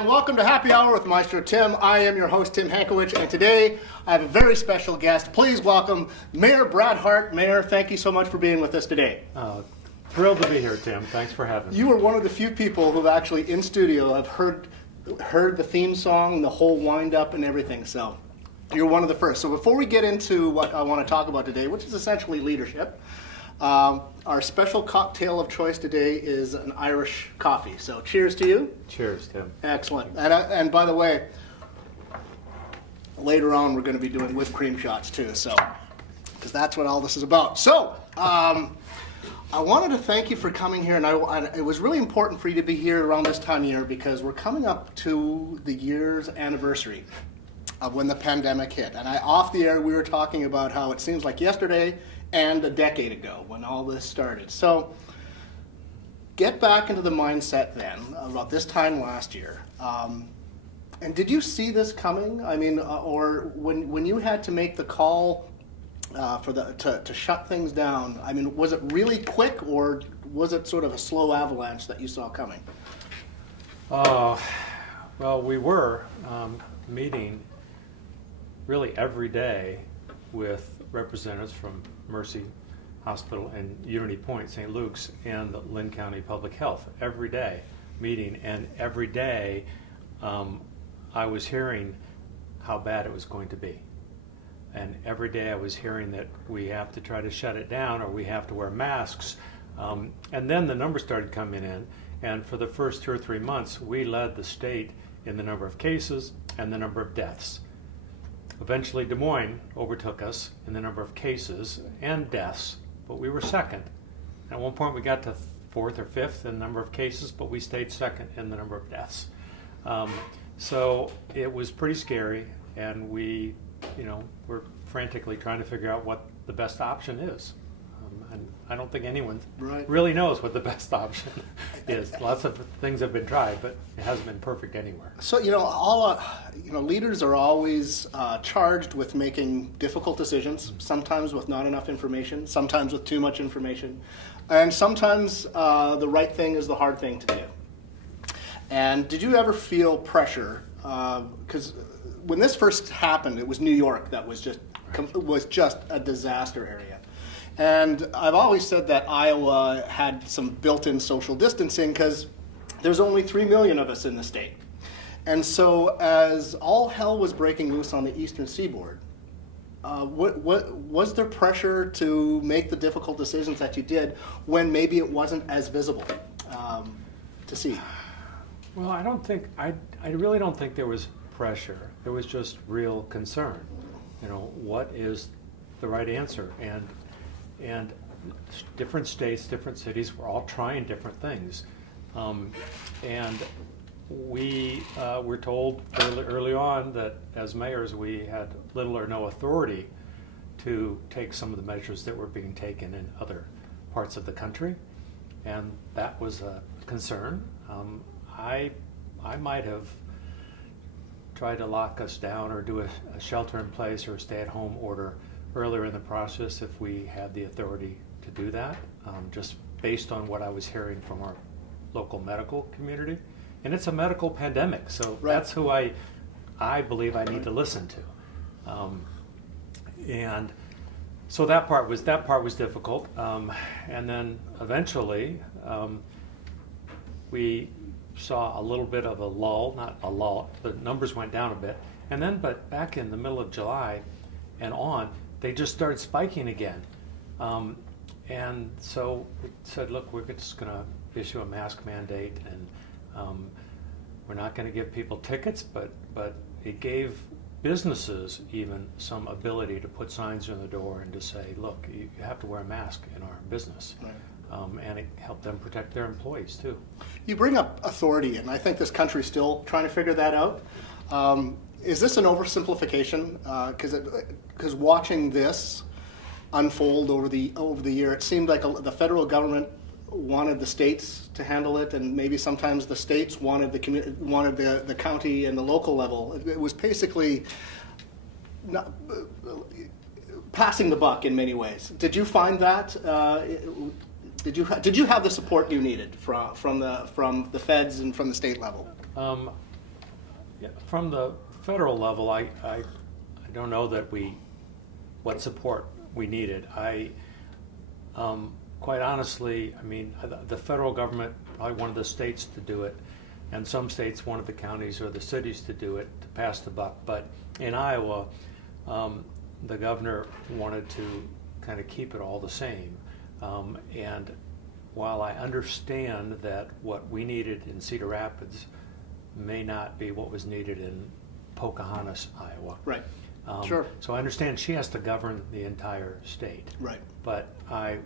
and welcome to Happy Hour with Maestro Tim. I am your host, Tim Hankowich, and today I have a very special guest. Please welcome Mayor Brad Hart. Mayor, thank you so much for being with us today. Thrilled to be here, Tim. Thanks for having me. You are one of the few people who've actually in studio have heard the theme song, the whole wind-up and everything, so you're one of the first. So before we get into what I want to talk about today, which is essentially leadership, our special cocktail of choice today is an Irish coffee. So cheers to you. Cheers, Tim. Excellent. And by the way, later on we're going to be doing whipped cream shots too, so because that's what all this is about. So I wanted to thank you for coming here, and it was really important for you to be here around this time of year because we're coming up to the year's anniversary of when the pandemic hit. And off the air we were talking about how it seems like yesterday and a decade ago when all this started. So get back into the mindset then, about this time last year. And did you see this coming? I mean, or when you had to make the call to shut things down, I mean, was it really quick or was it sort of a slow avalanche that you saw coming? Well, we were meeting really every day with representatives from Mercy Hospital and Unity Point, St. Luke's, and the Lynn County Public Health every day meeting, and every day I was hearing how bad it was going to be. And every day I was hearing that we have to try to shut it down or we have to wear masks. And then the numbers started coming in, and for the first 2 or 3 months we led the state in the number of cases and the number of deaths. Eventually Des Moines overtook us in the number of cases and deaths, but we were second. At one point we got to 4th or 5th in the number of cases, but we stayed second in the number of deaths. So it was pretty scary, and we're frantically trying to figure out what the best option is. And I don't think anyone really knows what the best option is. Lots of things have been tried, but it hasn't been perfect anywhere. So, leaders are always charged with making difficult decisions, sometimes with not enough information, sometimes with too much information, and sometimes the right thing is the hard thing to do. And did you ever feel pressure? Because when this first happened, it was New York that was just a disaster area. And I've always said that Iowa had some built-in social distancing because there's only 3 million of us in the state. And so as all hell was breaking loose on the eastern seaboard, what was there pressure to make the difficult decisions that you did when maybe it wasn't as visible to see? Well, I really don't think there was pressure. There was just real concern. What is the right answer? And different states, different cities were all trying different things. And we were told early on that as mayors we had little or no authority to take some of the measures that were being taken in other parts of the country. And that was a concern. I might have tried to lock us down or do a shelter in place or a stay-at-home order earlier in the process if we had the authority to do that, just based on what I was hearing from our local medical community. And it's a medical pandemic, so that's who I believe I need to listen to. And so that part was difficult. And then eventually we saw a little bit of a lull, not a lull, the numbers went down a bit. And then, but back in the middle of July and on, they just started spiking again. And so we said, look, we're just going to issue a mask mandate, and we're not going to give people tickets, but it gave businesses even some ability to put signs on the door and to say, look, you have to wear a mask in our business. Right. And it helped them protect their employees too. You bring up authority, and I think this country's still trying to figure that out. Is this an oversimplification? Because watching this unfold over the year, it seemed like the federal government wanted the states to handle it, and maybe sometimes the states wanted the county and the local level. It was basically passing the buck in many ways. Did you find that? Did you have the support you needed from the feds and from the state level? from the federal level, I don't know that what support we needed. Quite honestly, I mean, the federal government probably wanted the states to do it, and some states wanted the counties or the cities to do it to pass the buck. But in Iowa, the governor wanted to kind of keep it all the same. And while I understand that what we needed in Cedar Rapids may not be what was needed in Pocahontas, Iowa. Right. Sure. So I understand she has to govern the entire state. Right. But I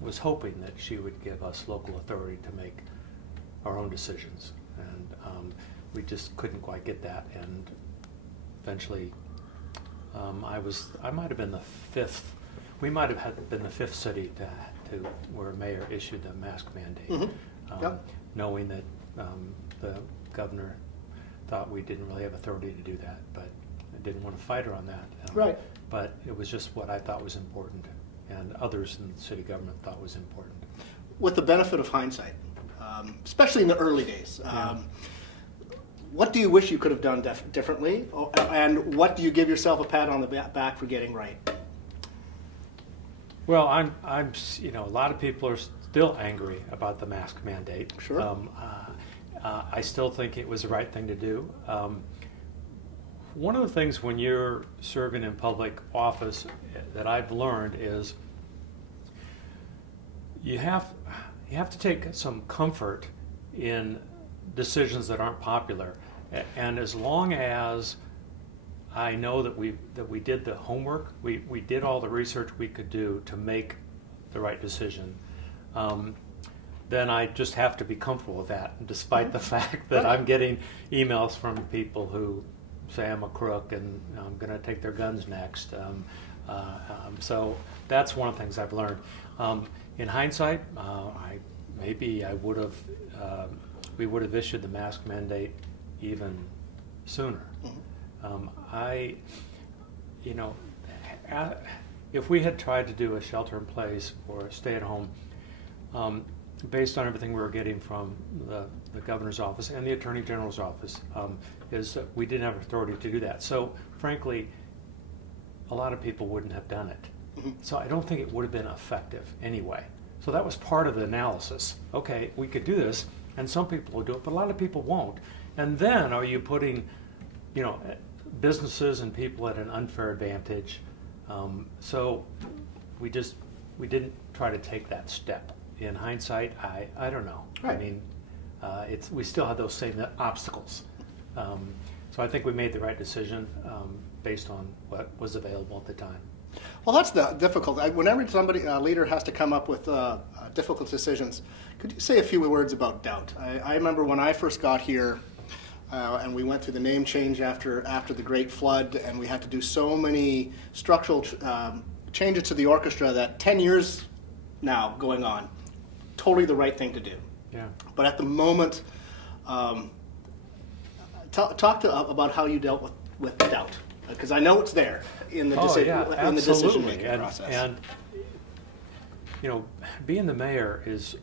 was hoping that she would give us local authority to make our own decisions. And we just couldn't quite get that. And eventually, I might have been the fifth. We might have been the fifth city to where mayor issued the mask mandate, Yep. knowing that the governor thought we didn't really have authority to do that, but I didn't want to fight her on that. Right. But it was just what I thought was important, and others in the city government thought was important. With the benefit of hindsight, especially in the early days, what do you wish you could have done differently, and what do you give yourself a pat on the back for getting right? Well, I'm, a lot of people are still angry about the mask mandate. Sure. I still think it was the right thing to do. One of the things when you're serving in public office that I've learned is you have to take some comfort in decisions that aren't popular, and as long as I know that we did the homework, we did all the research we could do to make the right decision, then I just have to be comfortable with that, despite the fact that I'm getting emails from people who say I'm a crook and I'm going to take their guns next. So that's one of the things I've learned. In hindsight, we would have issued the mask mandate even sooner. If we had tried to do a shelter in place or a stay at home, based on everything we were getting from the governor's office and the attorney general's office, is that we didn't have authority to do that. So frankly, a lot of people wouldn't have done it. So I don't think it would have been effective anyway. So that was part of the analysis. Okay, we could do this, and some people will do it, but a lot of people won't. And then are you putting, businesses and people at an unfair advantage? So we didn't try to take that step. In hindsight, I don't know. Right. I mean, we still had those same obstacles. So I think we made the right decision based on what was available at the time. Well, that's the difficult. Whenever a leader has to come up with difficult decisions, could you say a few words about doubt? I remember when I first got here, and we went through the name change after the Great Flood, and we had to do so many structural changes to the orchestra that 10 years now going on, totally the right thing to do. Yeah. But at the moment, talk about how you dealt with doubt, because I know it's there in the decision-making process. And being the mayor is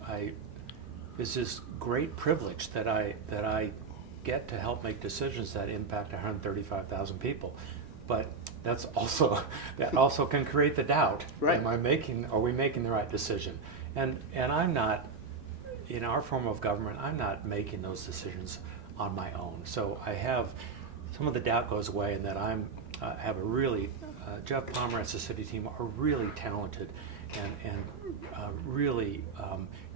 this great privilege that I get to help make decisions that impact 135,000 people. But that also can create the doubt. Right. Are we making the right decision? And I'm not, in our form of government, I'm not making those decisions on my own. So I have, some of the doubt goes away, and that have a really, Jeff Pomerantz, the city team, are really talented and really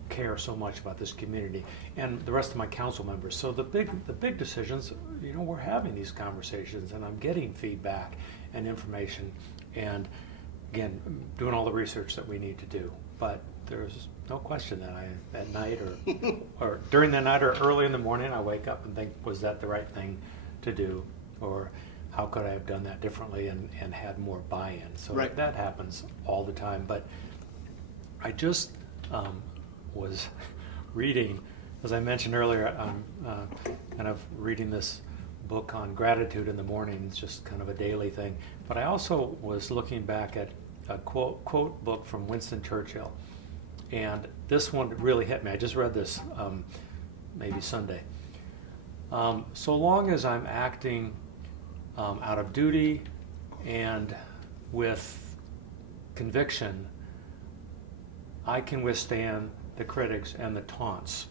care so much about this community, and the rest of my council members. So the big decisions, we're having these conversations, and I'm getting feedback and information, and again, doing all the research that we need to do. But there's no question that at night or during the night or early in the morning, I wake up and think, was that the right thing to do, or how could I have done that differently and had more buy-in? So right. That happens all the time. But I just was reading, as I mentioned earlier, I'm kind of reading this book on gratitude in the morning. It's just kind of a daily thing. But I also was looking back at a quote book from Winston Churchill, and this one really hit me. I just read this maybe Sunday. So long as I'm acting out of duty and with conviction, I can withstand the critics and the taunts.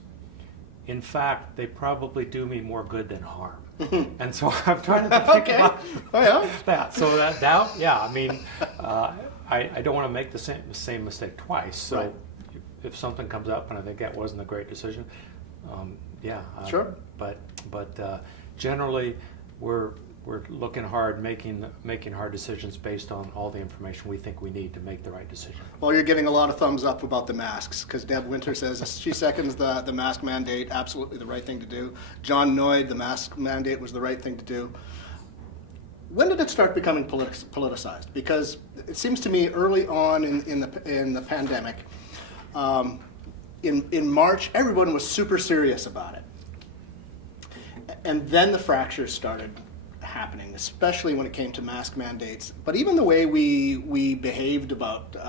In fact, they probably do me more good than harm. And so I'm trying to think about that. So that doubt, yeah, I mean, I don't want to make the same mistake twice. So Right. if something comes up and I think that wasn't a great decision, yeah. Sure. But generally, we're looking hard, making hard decisions based on all the information we think we need to make the right decision. Well, you're getting a lot of thumbs up about the masks, because Deb Winter says she seconds the mask mandate, absolutely the right thing to do. John Noyd, the mask mandate was the right thing to do. When did it start becoming politicized? Because it seems to me early on in the pandemic, in March, everyone was super serious about it. And then the fractures started happening, especially when it came to mask mandates. But even the way we behaved about the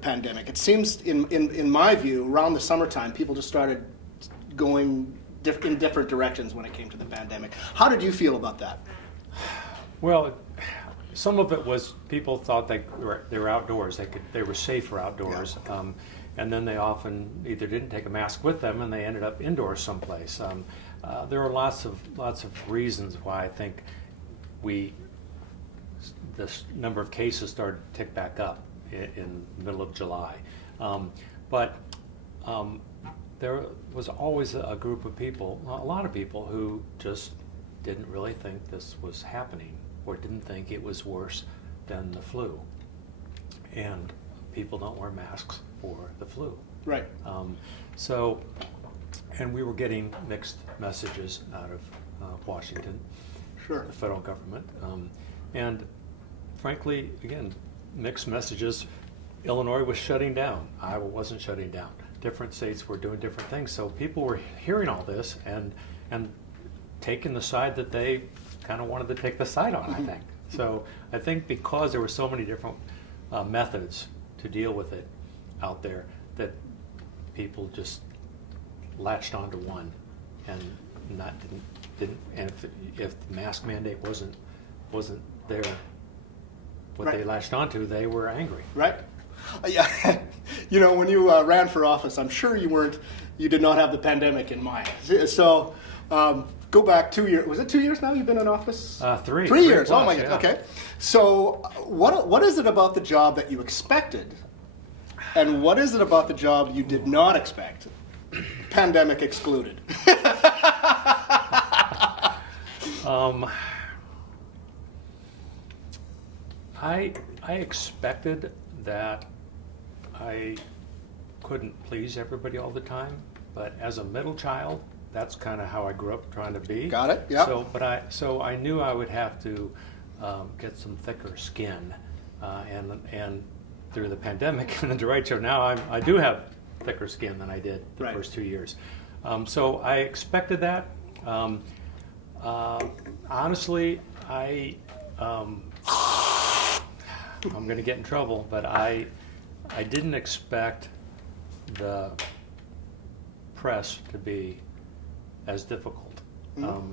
pandemic, it seems, in my view, around the summertime, people just started going in different directions when it came to the pandemic. How did you feel about that? Well, some of it was people thought they were outdoors. They were safer outdoors. Yeah. And then they often either didn't take a mask with them, and they ended up indoors someplace. There are lots of reasons why I think this number of cases started to tick back up in the middle of July. But there was always a group of people, a lot of people, who just didn't really think this was happening, or didn't think it was worse than the flu. And people don't wear masks for the flu. Right. And we were getting mixed messages out of Washington, Sure. the federal government. And frankly, again, mixed messages. Illinois was shutting down. Iowa wasn't shutting down. Different states were doing different things. So people were hearing all this and taking the side that they kind of wanted to take the side on, I think. So I think because there were so many different methods to deal with it out there, that people just latched onto one and didn't. And if the mask mandate wasn't there, what Right. they latched onto, they were angry. Right. Yeah. You know, when you ran for office, I'm sure you did not have the pandemic in mind. So go back 2 years. Was it 2 years now you've been in office? 3. 3 years. Plus, Oh my God. yeah. Okay. So what is it about the job that you expected, and what is it about the job you did not expect? Pandemic excluded. I expected that I couldn't please everybody all the time, but as a middle child, that's kind of how I grew up trying to be. Got it, yeah. So I knew I would have to get some thicker skin, and through the pandemic and the right show, now I do have thicker skin than I did the Right. first 2 years. So I expected that. Honestly, I'm going to get in trouble, but I didn't expect the press to be as difficult. Mm-hmm.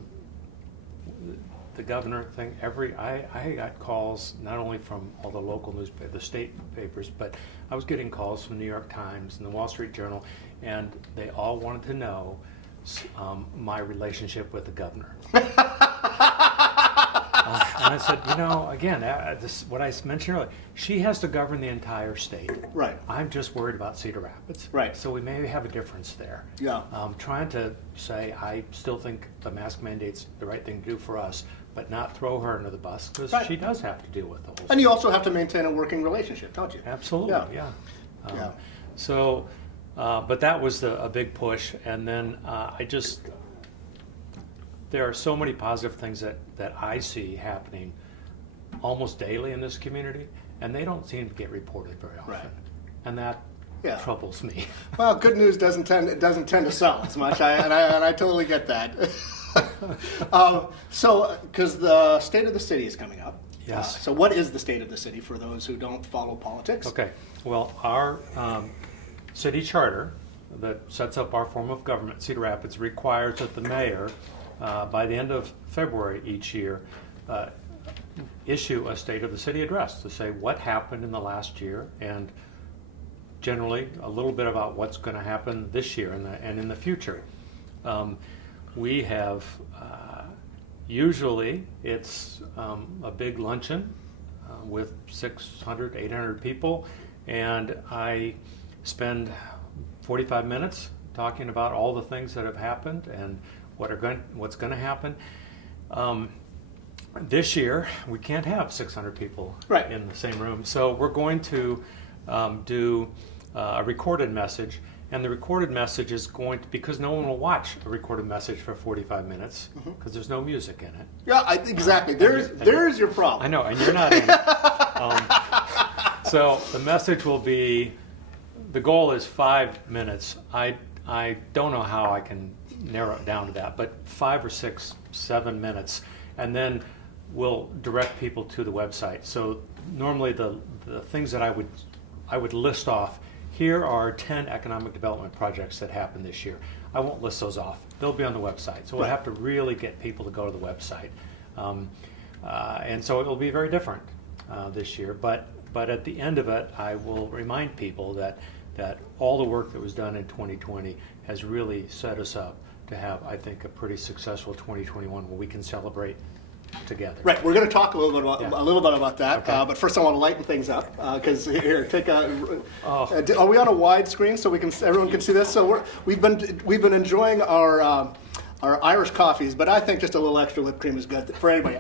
The governor thing, I got calls not only from all the local newspapers, the state papers, but I was getting calls from the New York Times and the Wall Street Journal, and they all wanted to know my relationship with the governor. And I said, again, what I mentioned earlier, she has to govern the entire state. Right. I'm just worried about Cedar Rapids. Right. So we may have a difference there. Yeah. Trying to say I still think the mask mandate's the right thing to do for us, but not throw her under the bus, because Right. she does have to deal with the whole And you also have to maintain a working relationship, don't you? Absolutely, Yeah. yeah. Yeah. But that was a big push, and then there are so many positive things that I see happening almost daily in this community, and they don't seem to get reported very often. Right. And that Yeah. troubles me. Well, good news doesn't tend to sell as much, and I totally get that. So, because the state of the city is coming up. Yes. So, what is the state of the city for those who don't follow politics? Okay. Well, our city charter, that sets up our form of government, Cedar Rapids, requires that the mayor, by the end of February each year, issue a State of the City address to say what happened in the last year, and generally a little bit about what's going to happen this year and in the future. We have, usually it's a big luncheon with 600, 800 people, and I spend 45 minutes talking about all the things that have happened and what's going to happen. This year, we can't have 600 people Right. in the same room, so we're going to do a recorded message, and the recorded message is going to, because no one will watch a recorded message for 45 minutes, because there's no music in it. Yeah, exactly. There's your problem. I know, and you're not in it. So the message will be, the goal is 5 minutes. I don't know how I can narrow it down to that, but 5 or 6, 7 minutes, and then we'll direct people to the website. So normally the things that I would list off, here are 10 economic development projects that happened this year. I won't list those off. They'll be on the website. So we'll have to really get people to go to the website. And so it will be very different this year. But at the end of it, I will remind people that all the work that was done in 2020 has really set us up to have, I think, a pretty successful 2021 where we can celebrate together. Right, we're going to talk a little bit about that, Okay. but first I want to lighten things up because here, take a. Are we on a wide screen so everyone can see this? So we've been enjoying our Irish coffees, but I think just a little extra whipped cream is good for anybody.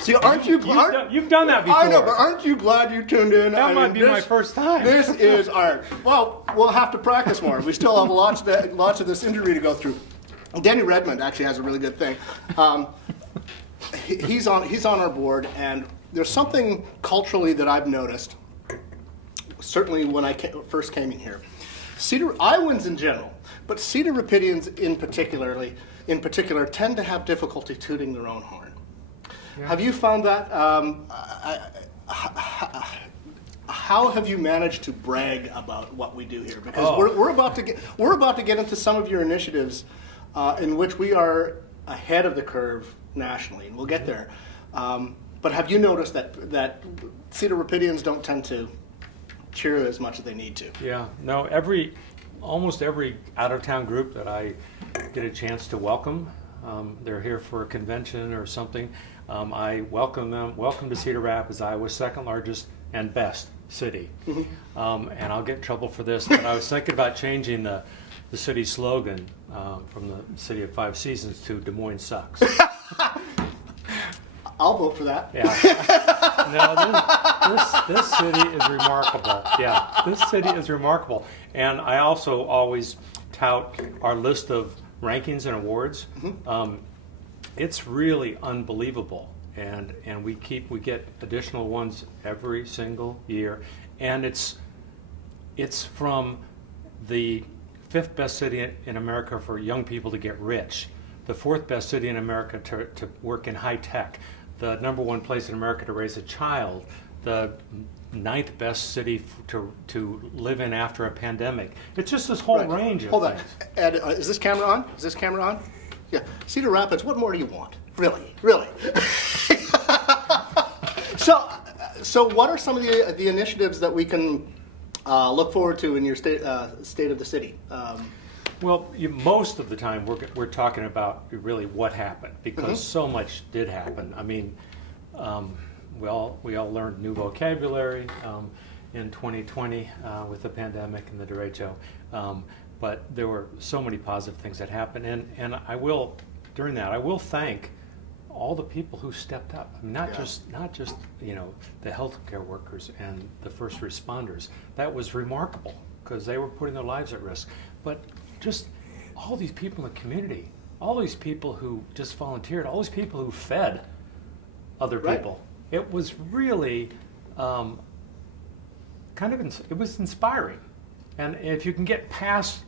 See, aren't you glad? You've done that before. I know, but aren't you glad you tuned in? That might be my first time. This is art. Well, we'll have to practice more. We still have lots of this interview to go through. Danny Redmond actually has a really good thing. He's on our board, and there's something culturally that I've noticed. Certainly when I first came in here, Iowans in general, but Cedar Rapidians in particular tend to have difficulty tooting their own horn. Yeah. Have you found that? How have you managed to brag about what we do here? Because we're about to get into some of your initiatives in which we are ahead of the curve nationally, and we'll get there. But have you noticed that Cedar Rapidians don't tend to cheer as much as they need to? Yeah, no. Almost every out-of-town group that I get a chance to welcome, they're here for a convention or something. I welcome them. Welcome to Cedar Rapids, Iowa's second largest and best city. And I'll get in trouble for this, but I was thinking about changing the city slogan from the City of Five Seasons to Des Moines Sucks. I'll vote for that. Yeah. No, this city is remarkable. Yeah, this city is remarkable. And I also always tout our list of rankings and awards. It's really unbelievable, and we get additional ones every single year, and it's from the 5th best city in America for young people to get rich, the 4th best city in America to work in high tech, the number 1 place in America to raise a child, the 9th best city to live in after a pandemic. It's just this whole range of things. Ed, is this camera on? Yeah, Cedar Rapids, what more do you want? Really? So what are some of the initiatives that we can look forward to in your state of the city? Well, most of the time we're talking about really what happened, because so much did happen. I mean, we all learned new vocabulary in 2020 with the pandemic and the derecho. But there were so many positive things that happened, and I will thank all the people who stepped up. I mean, not just the healthcare workers and the first responders. That was remarkable because they were putting their lives at risk. But just all these people in the community, all these people who just volunteered, all these people who fed other people. Right. It was really it was inspiring. And if you can get past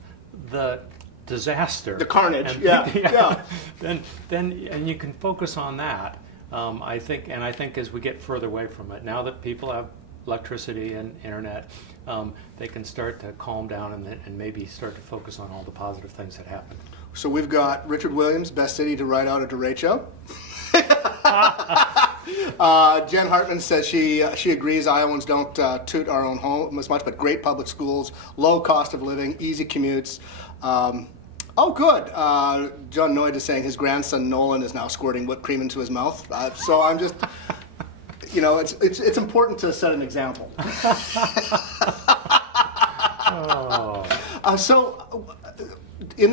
the disaster, the carnage, then and you can focus on that. I think as we get further away from it, now that people have electricity and internet, they can start to calm down and maybe start to focus on all the positive things that happen. So we've got Richard Williams, best city to ride out a derecho. Jen Hartman says she agrees Iowans don't toot our own home as much, but great public schools, low cost of living, easy commutes. Oh, good. John Noyd is saying his grandson Nolan is now squirting whipped cream into his mouth. So I'm just, it's important to set an example.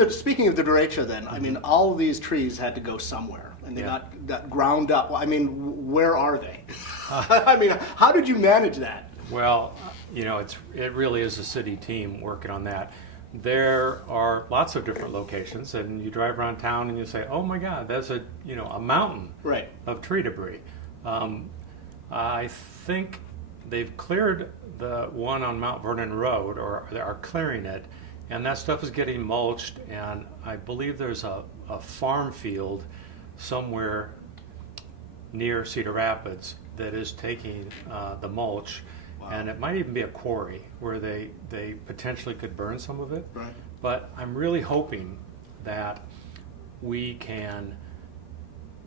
Speaking of the derecho, then, I mean, all of these trees had to go somewhere, and they got ground up. I mean, where are they? I mean, how did you manage that? Well, it really is a city team working on that. There are lots of different locations, and you drive around town and you say, "Oh my God, that's a mountain of tree debris." I think they've cleared the one on Mount Vernon Road, or they are clearing it, and that stuff is getting mulched. And I believe there's a farm field somewhere near Cedar Rapids that is taking the mulch. Wow. And it might even be a quarry where they potentially could burn some of it. Right. But I'm really hoping that we can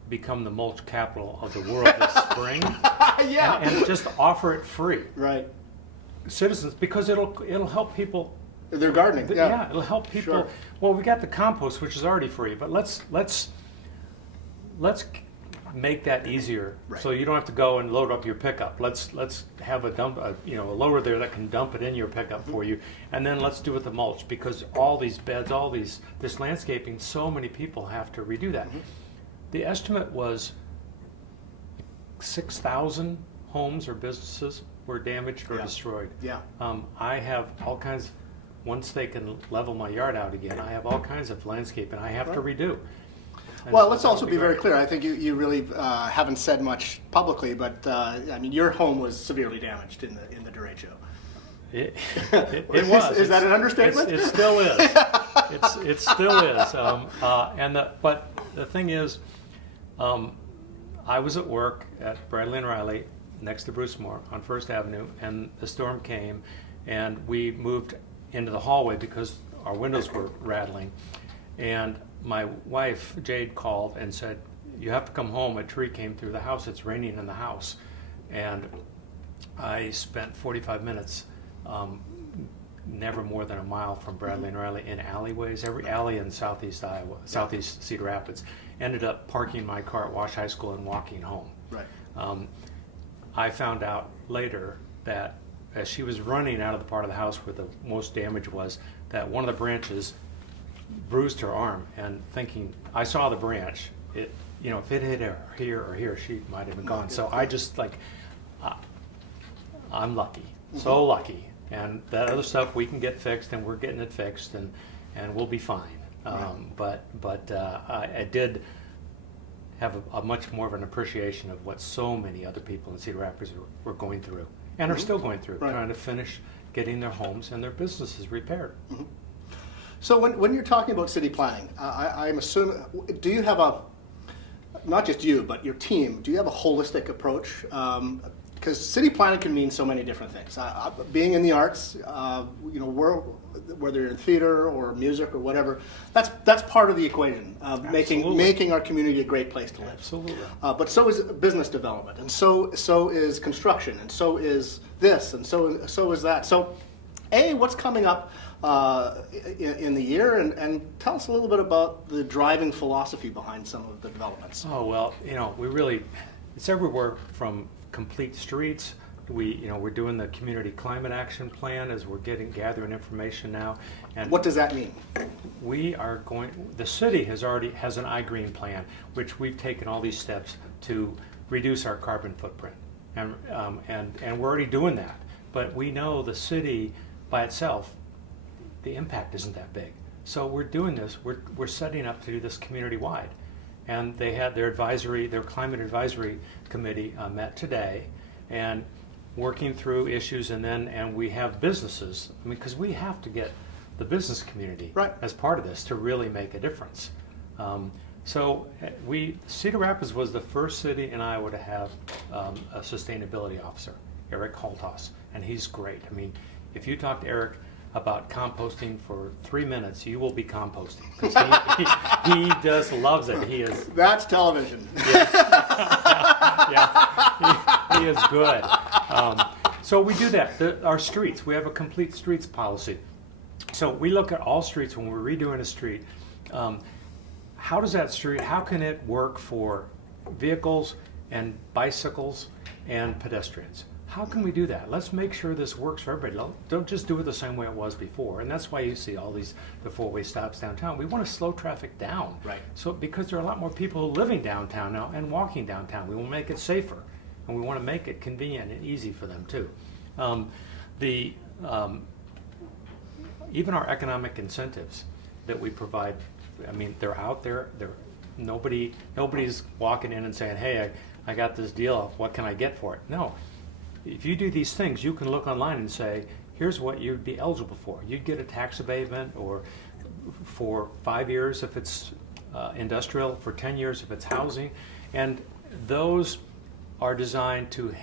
become the mulch capital of the world this spring. and just offer it free. Right. Citizens, because it'll help people. They're gardening. Yeah, it'll help people. Sure. Well, we got the compost, which is already free, but let's make that easier, so you don't have to go and load up your pickup. Let's have a loader there that can dump it in your pickup for you, and then let's do it with the mulch, because all these beds, this landscaping, so many people have to redo that. The estimate was 6,000 homes or businesses were damaged or destroyed. Yeah. I have all kinds. Once they can level my yard out again, I have all kinds of landscaping I have to redo. And well, so let's also be very clear. I think you really haven't said much publicly, but I mean, your home was severely damaged in the derecho. It was. Is that an understatement? It still is. It still is. But the thing is, I was at work at Bradley and Riley next to Bruce Moore on First Avenue, and the storm came, and we moved into the hallway because our windows were rattling, and my wife, Jade, called and said, "You have to come home. A tree came through the house. It's raining in the house." And I spent 45 minutes, never more than a mile from Bradley and Riley, in alleyways. Every alley in southeast Iowa, southeast Cedar Rapids. Ended up parking my car at Wash High School and walking home. Right. I found out later that as she was running out of the part of the house where the most damage was, that one of the branches bruised her arm, and thinking, I saw the branch, if it hit her here or here, she might have been gone. So I just I'm lucky, so lucky, and that other stuff we can get fixed, and we're getting it fixed, and we'll be fine. But I did have a much more of an appreciation of what so many other people in Cedar Rapids were going through, and are still going through, trying to finish getting their homes and their businesses repaired. So when you're talking about city planning, I'm assuming, do you have not just you, but your team, do you have a holistic approach? Because city planning can mean so many different things. Being in the arts, whether you're in theater or music or whatever, that's part of the equation of making our community a great place to live. Absolutely. But so is business development, and so is construction, and so is this, and so is that. So, what's coming up in the year, and tell us a little bit about the driving philosophy behind some of the developments. Oh, well, it's everywhere from complete streets. We're doing the community climate action plan as we're gathering information now. And what does that mean? The city has an iGreen plan, which we've taken all these steps to reduce our carbon footprint. And we're already doing that. But we know the city by itself, the impact isn't that big. So we're doing this, we're setting up to do this community-wide. And they had their climate advisory committee met today, and working through issues, and we have businesses, because we have to get the business community as part of this to really make a difference. So Cedar Rapids was the first city in Iowa to have a sustainability officer, Eric Holtos, and he's great. I mean, if you talk to Eric about composting for 3 minutes, you will be composting, because he just loves it. He is. That's television. Yeah, he is good. So we do that. Our streets, we have a complete streets policy. So we look at all streets when we're redoing a street. How does that street, how can it work for vehicles and bicycles and pedestrians? How can we do that? Let's make sure this works for everybody. Don't just do it the same way it was before. And that's why you see all the four-way stops downtown. We want to slow traffic down. Right. So because there are a lot more people living downtown now and walking downtown, we want to make it safer, and we want to make it convenient and easy for them too. Even our economic incentives that we provide, I mean, they're out there. Nobody's walking in and saying, "Hey, I got this deal. What can I get for it?" No. If you do these things, you can look online and say, here's what you'd be eligible for. You'd get a tax abatement, or for 5 years if it's industrial, for 10 years if it's housing. And those are designed to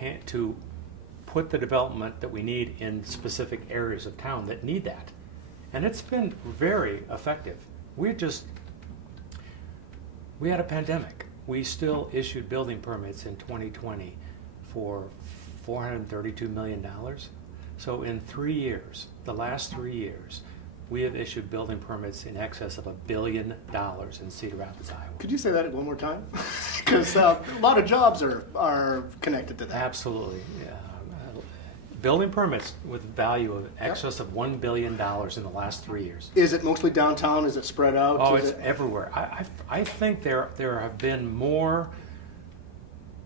put the development that we need in specific areas of town that need that. And it's been very effective. We had a pandemic. We still issued building permits in 2020 for $432 million. So in 3 years, the last 3 years, we have issued building permits in excess of $1 billion in Cedar Rapids, Iowa. Could you say that one more time? Because a lot of jobs are connected to that. Absolutely. Yeah. Building permits with value of excess of $1 billion in the last 3 years. Is it mostly downtown? Is it spread out? Oh, it's everywhere. I think there have been more,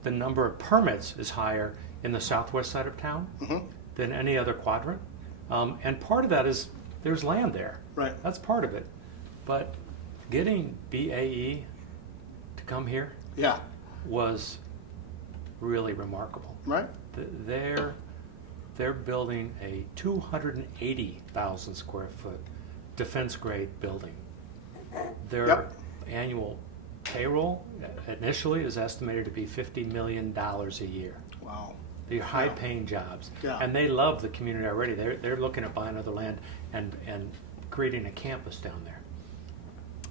the number of permits is higher in the southwest side of town than any other quadrant. And part of that is there's land there. Right. That's part of it. But getting BAE to come here was really remarkable. Right. They're building a 280,000 square foot defense grade building. Their annual payroll initially is estimated to be $50 million a year. Wow. They're high paying jobs. Yeah. And they love the community already. They're looking at buying other land and creating a campus down there.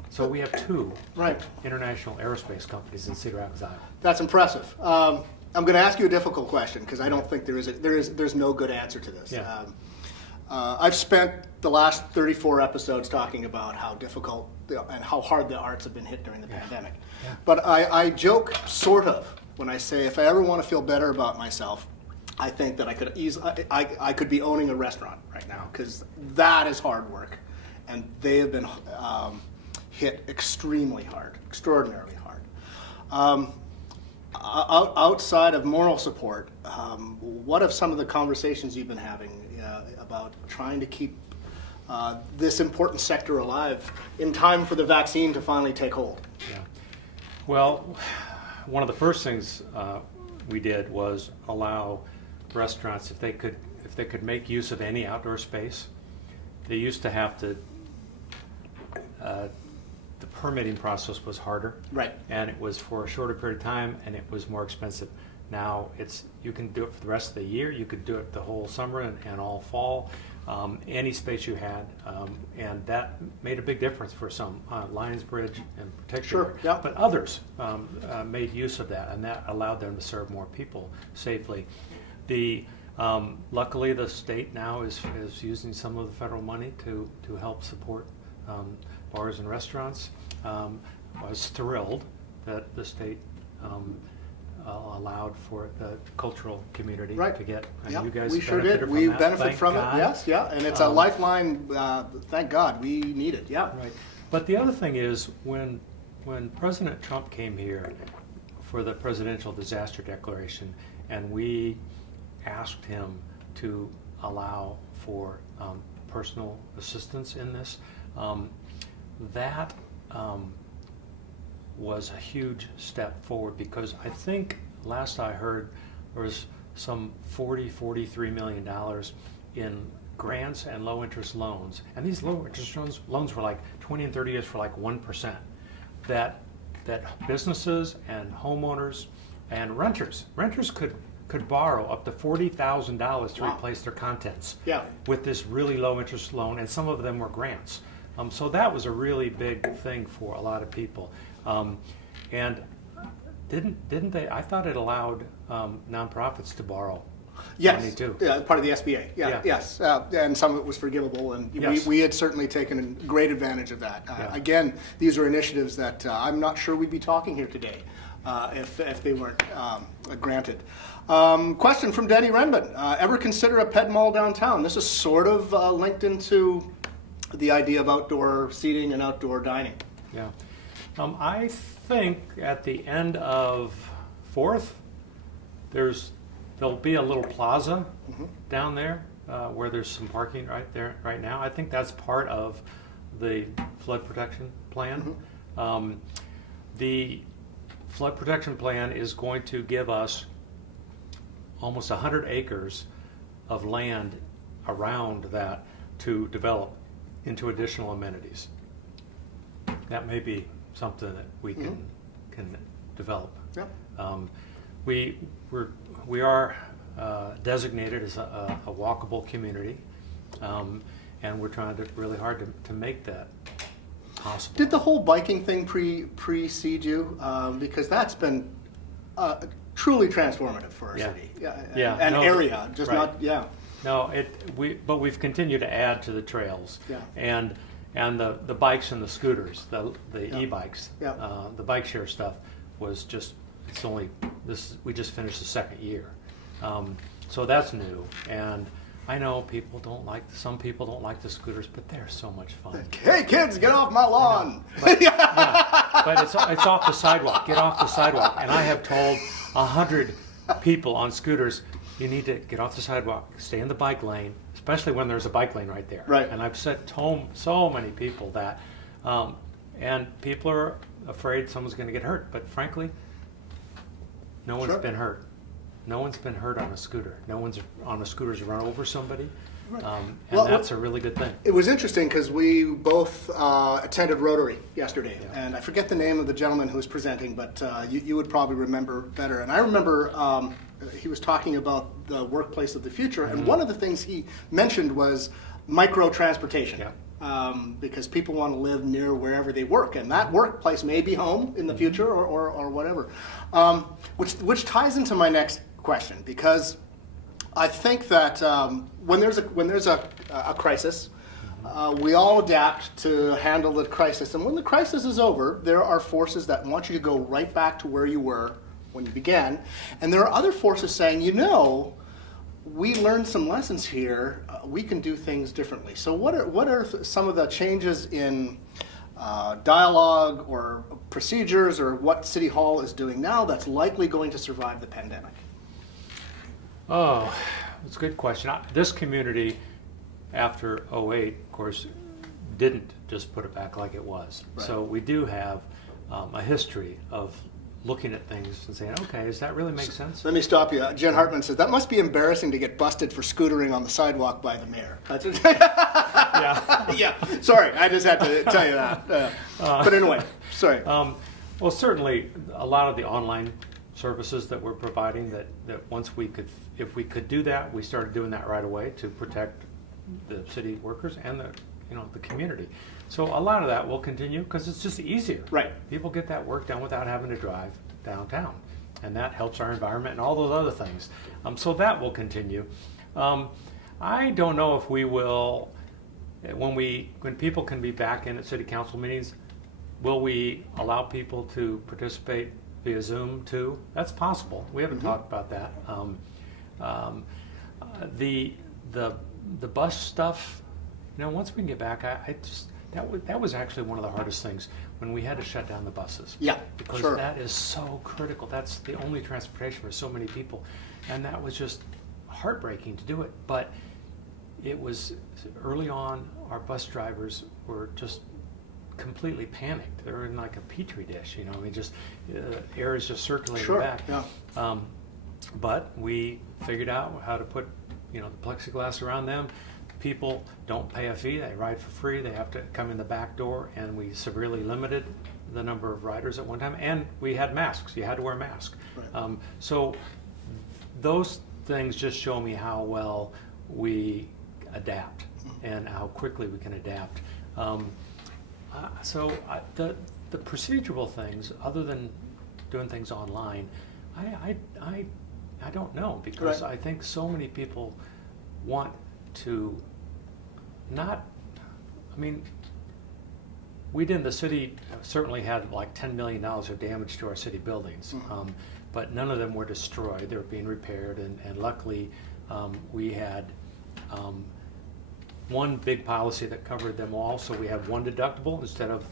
So we have two international aerospace companies in Cedar Rapids, Iowa. That's impressive. I'm going to ask you a difficult question, because I don't think there's no good answer to this. Yeah. I've spent the last 34 episodes talking about how difficult and how hard the arts have been hit during the pandemic. Yeah. But I joke sort of when I say, if I ever want to feel better about myself, I think that I could be owning a restaurant right now, because that is hard work, and they have been hit extremely hard, extraordinarily hard. Outside of moral support, what have some of the conversations you've been having about trying to keep this important sector alive in time for the vaccine to finally take hold? Yeah. Well, one of the first things we did was allow restaurants, if they could make use of any outdoor space. They used to have to. The permitting process was harder, right? And it was for a shorter period of time, and it was more expensive. Now you can do it for the rest of the year. You could do it the whole summer and all fall, any space you had, and that made a big difference for some. Lions Bridge in particular, sure, yeah. But others made use of that, and that allowed them to serve more people safely. Luckily, the state now is using some of the federal money to help support bars and restaurants. I was thrilled that the state allowed for the cultural community to get. And you guys we sure did. We benefit from it. Yes, and it's a lifeline. Thank God, we need it. Yeah. Right. But the other thing is, when President Trump came here for the presidential disaster declaration, and we asked him to allow for personal assistance in this. That was a huge step forward, because I think last I heard there was some $43 million in grants and low interest loans, and these low interest loans were like 20 and 30 years for like 1%. That that businesses and homeowners and renters could borrow up to $40,000 to Wow. replace their contents Yeah. with this really low interest loan, and some of them were grants. So that was a really big thing for a lot of people. And didn't they? I thought it allowed nonprofits to borrow money Yes, too. yeah, part of the SBA. Yeah, Yeah. Yes, and some of it was forgivable, and Yes. we had certainly taken great advantage of that. Yeah. Again, these are initiatives that I'm not sure we'd be talking here today if they weren't granted. Question from Danny Renman. Ever consider a ped mall downtown? This is sort of linked into the idea of outdoor seating and outdoor dining. Yeah. I think at the end of 4th, there'll be a little plaza down there where there's some parking right there right now. I think that's part of the flood protection plan. The flood protection plan is going to give us almost 100 acres of land around that to develop into additional amenities. That may be something that we can develop. Yep. We are designated as a walkable community, and we're trying really hard to make that possible. Did the whole biking thing precede you? Because that's been truly transformative for our Yeah. city. Yeah, An no, area, just right. not, yeah. No, but we've continued to add to the trails, Yeah. and the bikes and the scooters, the Yeah. e-bikes, Yeah. the bike share stuff was just we just finished the 2nd year, so that's new. And I know some people don't like the scooters, but they're so much fun. Hey kids, get off my lawn! But, yeah, but it's off the sidewalk. Get off the sidewalk. And I have told 100 people on scooters, you need to get off the sidewalk, stay in the bike lane, especially when there's a bike lane right there. Right. And I've said to so many people that, and people are afraid someone's going to get hurt. But frankly, no one's Sure. been hurt. No one's been hurt on a scooter. No one's on a scooter to run over somebody. Right. And Well, that's a really good thing. It was interesting because we both attended Rotary yesterday, Yeah. and I forget the name of the gentleman who was presenting, but you would probably remember better. And I remember he was talking about the workplace of the future, and one of the things he mentioned was micro-transportation. Yeah. Because people want to live near wherever they work, and that workplace may be home in the future or whatever. Which ties into my next question, because I think that when there's a crisis, we all adapt to handle the crisis, and when the crisis is over, there are forces that want you to go right back to where you were when you began, and there are other forces saying, we learned some lessons here. We can do things differently. So, what are some of the changes in dialogue or procedures, or what City Hall is doing now that's likely going to survive the pandemic? Oh, that's a good question. This community, after '08, of course, didn't just put it back like it was. Right. So we do have a history of looking at things and saying, okay, does that really make sense? Let me stop you. Jen Hartman says, that must be embarrassing to get busted for scootering on the sidewalk by the mayor. That's Yeah. yeah, sorry, I just had to tell you that. But anyway, sorry. Well, certainly a lot of the online services that we're providing, that if we could do that, we started doing that right away to protect the city workers and the community. So a lot of that will continue because it's just easier. Right. People get that work done without having to drive downtown, and that helps our environment and all those other things. So that will continue. I don't know if we will, when people can be back in at city council meetings, will we allow people to participate via Zoom too? That's possible. We haven't talked about that. The bus stuff, once we can get back, that was actually one of the hardest things when we had to shut down the buses. Yeah, because sure. that is so critical. That's the only transportation for so many people, and that was just heartbreaking to do it. But it was early on. Our bus drivers were just completely panicked. They were in like a petri dish. Just air is just circulating Sure, back. yeah. But we figured out how to put the plexiglass around them. People don't pay a fee. They ride for free. They have to come in the back door, and we severely limited the number of riders at one time, and we had masks. You had to wear a mask. Right. So those things just show me how well we adapt and how quickly we can adapt. The procedural things, other than doing things online, I don't know, because Right. I think so many people want to not, I mean, the city certainly had like $10 million of damage to our city buildings, but none of them were destroyed. They were being repaired, and luckily we had one big policy that covered them all, so we have one deductible instead of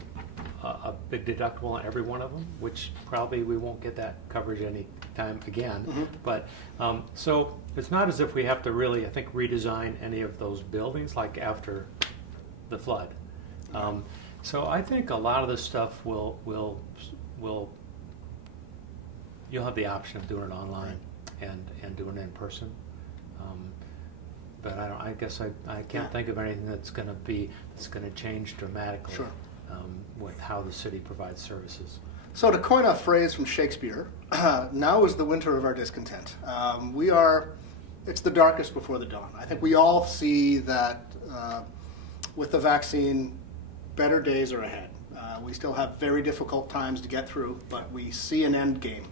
a big deductible on every one of them, which probably we won't get that coverage any time again. But so it's not as if we have to really, I think, redesign any of those buildings like after the flood. So I think a lot of this stuff will you'll have the option of doing it online and doing it in person. But I guess I can't think of anything that's going to change dramatically. Sure. With how the city provides services. So to coin a phrase from Shakespeare, now is the winter of our discontent. It's the darkest before the dawn. I think we all see that with the vaccine, better days are ahead. We still have very difficult times to get through, but we see an end game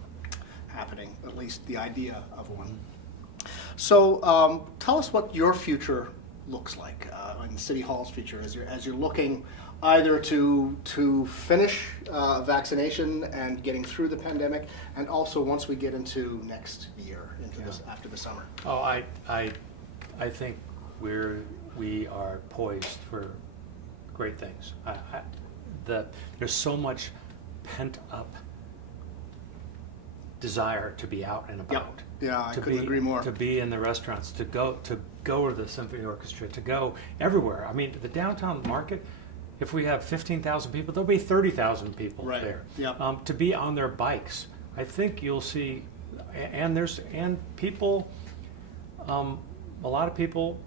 happening, at least the idea of one. So tell us what your future looks like, and City Hall's future, as you're looking either to finish vaccination and getting through the pandemic, and also once we get into next year, after the summer. Oh, I think we are poised for great things. There's so much pent up desire to be out and about. Yeah, I couldn't agree more. To be in the restaurants, to go to the symphony orchestra, to go everywhere. I mean, the downtown market, if we have 15,000 people, there'll be 30,000 people there. Yep. To be on their bikes, I think you'll see, and people, a lot of people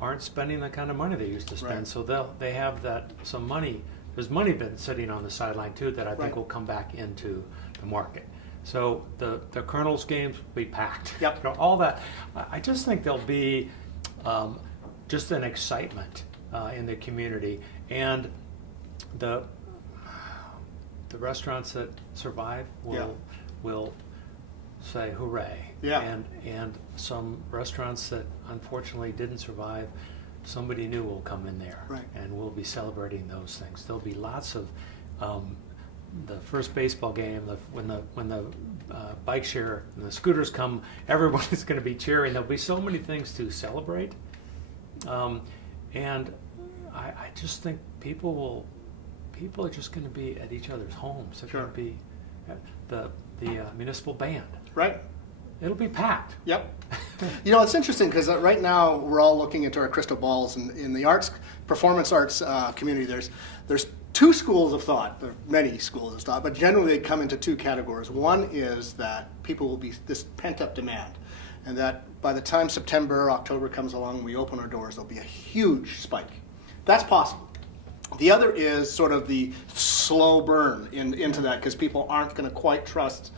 aren't spending the kind of money they used to spend, Right. so they have some money. There's money been sitting on the sideline too that I think will come back into the market. So the Colonels games will be packed. Yep. All that. I just think there'll be just an excitement in the community, and the restaurants that survive will say hooray. Yeah. And some restaurants that unfortunately didn't survive, somebody new will come in there, Right. and we'll be celebrating those things. There'll be lots of the first baseball game, when the bike share and the scooters come, everybody's going to be cheering. There'll be so many things to celebrate, and I just think people are just going to be at each other's homes. They're Sure. going to be at the municipal band. Right. It'll be packed. Yep. It's interesting because right now we're all looking into our crystal balls, and in the performance arts community, there's two schools of thought. There are many schools of thought, but generally they come into two categories. One is that people will be this pent-up demand, and that by the time September, October comes along, we open our doors, there'll be a huge spike. That's possible. The other is sort of the slow burn into that, because people aren't going to quite trust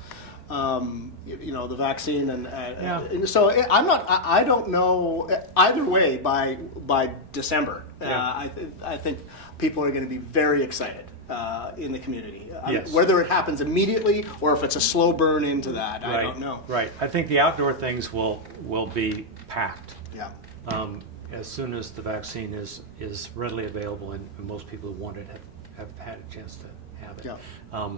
the vaccine, and so I don't know either way by December. Yeah. I think people are going to be very excited in the community. Yes. Whether it happens immediately or if it's a slow burn into that, I don't know. Right. I think the outdoor things will be packed. Yeah. As soon as the vaccine is readily available, and most people who want it have had a chance to have it. Yeah.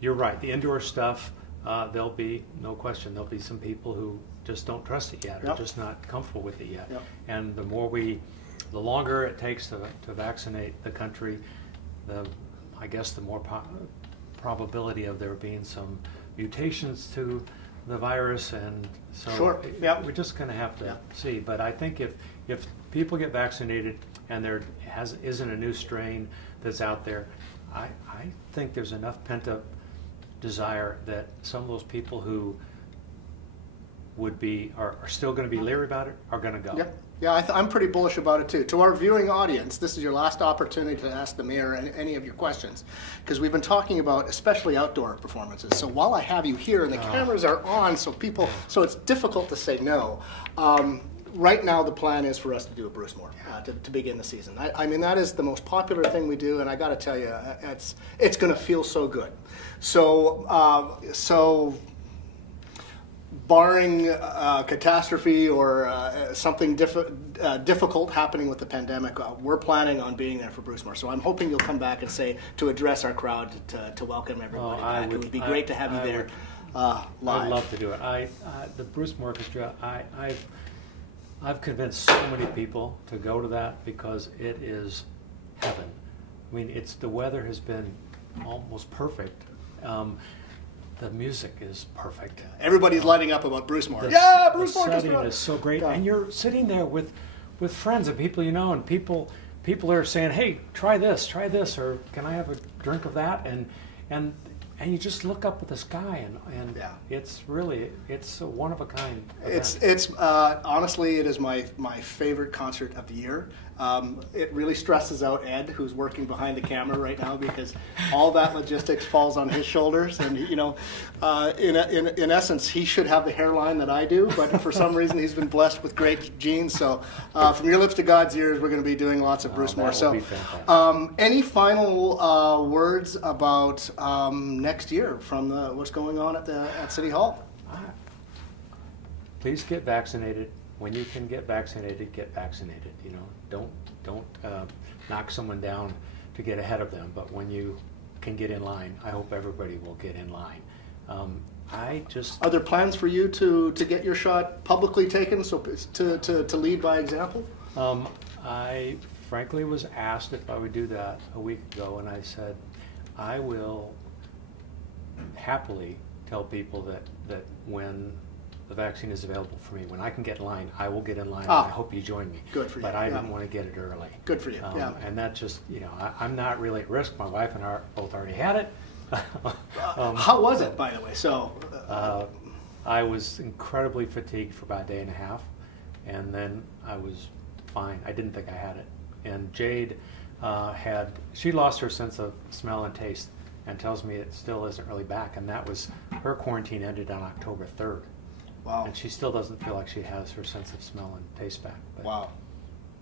You're right. The indoor stuff, there'll be, no question, there'll be some people who just don't trust it yet, or Yep. just not comfortable with it yet. Yep. And the longer it takes to vaccinate the country, I guess the more probability of there being some mutations to the virus, and so Sure. Yep. we're just going to have to Yeah. see. But I think if people get vaccinated and there isn't a new strain that's out there, I think there's enough pent up desire that some of those people who are still going to be leery about it are going to go. Yeah, yeah, I'm pretty bullish about it too. To our viewing audience, this is your last opportunity to ask the mayor any of your questions, because we've been talking about especially outdoor performances. So while I have you here and the cameras are on, so it's difficult to say no. Right now, the plan is for us to do a Bruce Moore to begin the season. I mean, that is the most popular thing we do, and I got to tell you, it's going to feel so good. So barring catastrophe or something difficult happening with the pandemic, we're planning on being there for Bruce Moore. So I'm hoping you'll come back and say to address our crowd to welcome everybody back. It would be great to have you there live. I'd love to do it. The Bruce Moore Orchestra. I've convinced so many people to go to that because it is heaven. I mean, the weather has been almost perfect. The music is perfect. Everybody's lighting up about Bruce Moore. Bruce Moore. The setting is so great, and you're sitting there with friends and people you know, and people are saying, "Hey, try this," or "Can I have a drink of that?" And you just look up at the sky, and it's a one of a kind event. It's honestly, it is my favorite concert of the year. It really stresses out Ed, who's working behind the camera right now, because all that logistics falls on his shoulders. And in essence, he should have the hairline that I do, but for some reason, he's been blessed with great genes. So, from your lips to God's ears, we're going to be doing lots of Bruce Moore. So, any final words about next year from what's going on at City Hall? Please get vaccinated. When you can get vaccinated, get vaccinated. Don't knock someone down to get ahead of them. But when you can get in line, I hope everybody will get in line. Are there plans for you to get your shot publicly taken, so to lead by example? I frankly was asked if I would do that a week ago, and I said I will happily tell people that when the vaccine is available for me, when I can get in line, I will get in line, and I hope you join me. Good for you. But I didn't want to get it early. Good for you. And that just, I'm not really at risk. My wife and I both already had it. How was it, by the way? So I was incredibly fatigued for about a day and a half, and then I was fine. I didn't think I had it. And Jade she lost her sense of smell and taste, and tells me it still isn't really back. And her quarantine ended on October 3rd. Wow. And she still doesn't feel like she has her sense of smell and taste back. But, wow.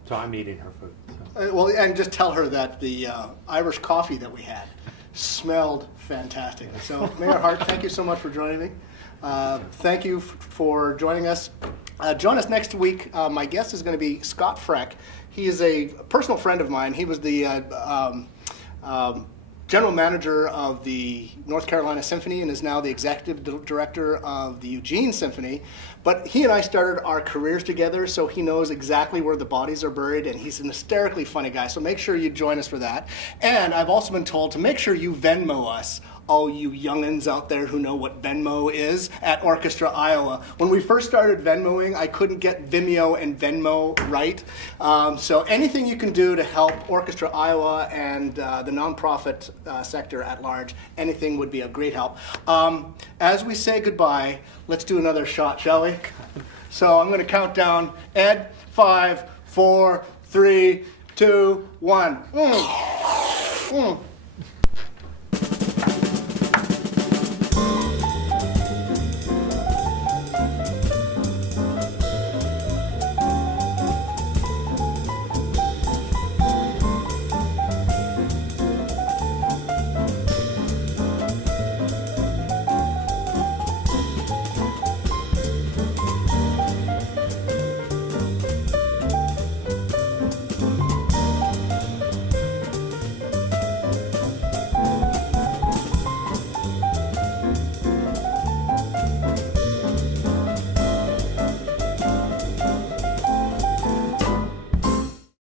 So I'm eating her food. So. Well, and just tell her that the Irish coffee that we had smelled fantastic. So, Mayor Hart, thank you so much for joining me. Thank you for joining us. Join us next week. My guest is going to be Scott Freck. He is a personal friend of mine. He was the general manager of the North Carolina Symphony and is now the executive director of the Eugene Symphony. But he and I started our careers together, so he knows exactly where the bodies are buried, and he's an hysterically funny guy. So make sure you join us for that. And I've also been told to make sure you Venmo us, all you youngins out there who know what Venmo is, at Orchestra, Iowa. When we first started Venmoing, I couldn't get Vimeo and Venmo right. So anything you can do to help Orchestra, Iowa and the nonprofit sector at large, anything would be a great help. As we say goodbye, let's do another shot, shall we? So I'm going to count down. Ed, 5, 4, 3, 2, 1.